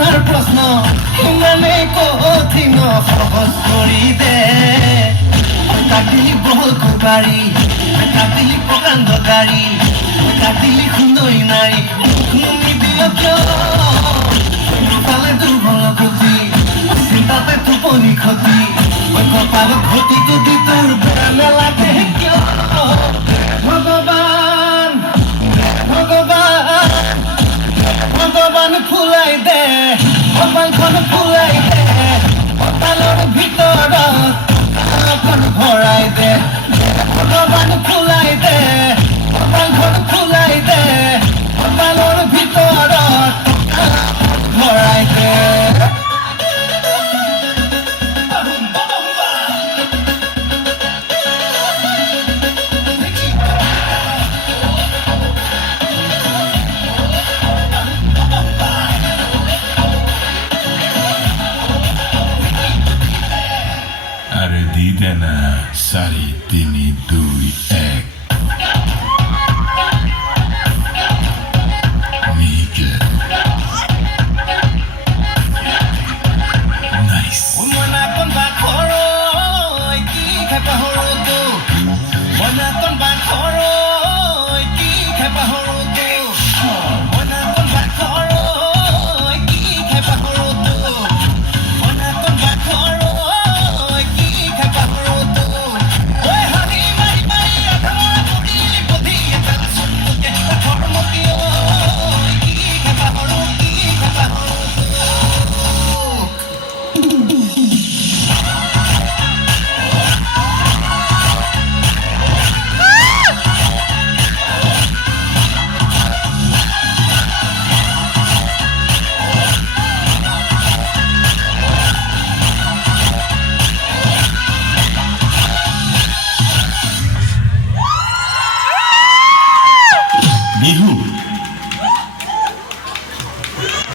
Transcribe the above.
পৰীক্ষাৰ প্ৰশ্ন ইমানে কঠিন সহজ কৰি দে কাটিলি বহল কুবাৰী কাটিলি প্ৰকাণ্ড গাড়ী কাটিলি সুন্দৰী নাৰী নিদিল কিয় পালে দুৰ্বল গতি চিন্তাতে টোপনি ক্ষতি কপাল ঘটিটো দি তোৰ বেয়া নেলাগে কিয় ভগৱান ভগৱান ভগৱান ফুলাই দে কপালখন ফুলাই দে কপালৰ ভিতৰত কপালখন ভৰাই দে ভগৱান ফুলাই দে কপালখন ফুলাই দে কপালৰ ভিতৰত ভৰাই দে আরে দি দে না 2.5